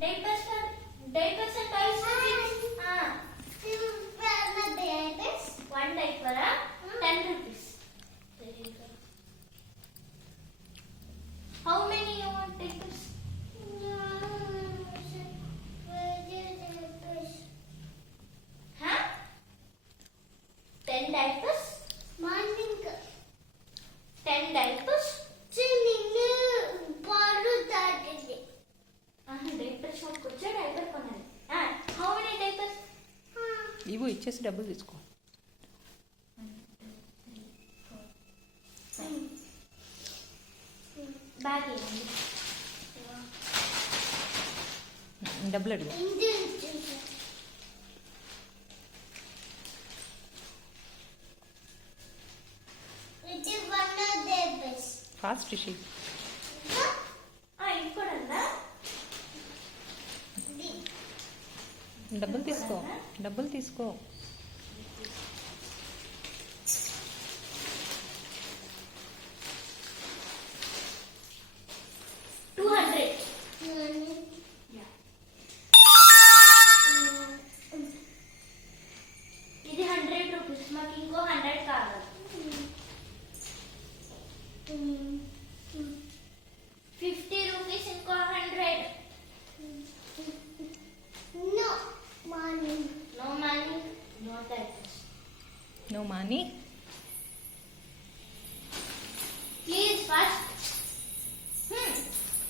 Diapers and toys for kids. One diaper, 10 rupees. How many you want diapers? Huh? 10 diapers? 10 diapers? Diaper shop వచ్చే diaper కొనాలి. How many diapers? ఇవ్వు ఇచ్చేసి డబ్బులు తీసుకో. బ్యాగ్ ఇవ్వండి. డబ్బులు అడుగు. ఫాస్ట్ రిషి. ఇది కూడా ఉందా? డబ్బులు తీసుకో. డబ్బులు తీసుకో. ఇది 100 రూపీస్. మాకు ఇంకో 100 కావాలి. 50 రూపీస్ ఇంకో 100. No money. No diapers. No money.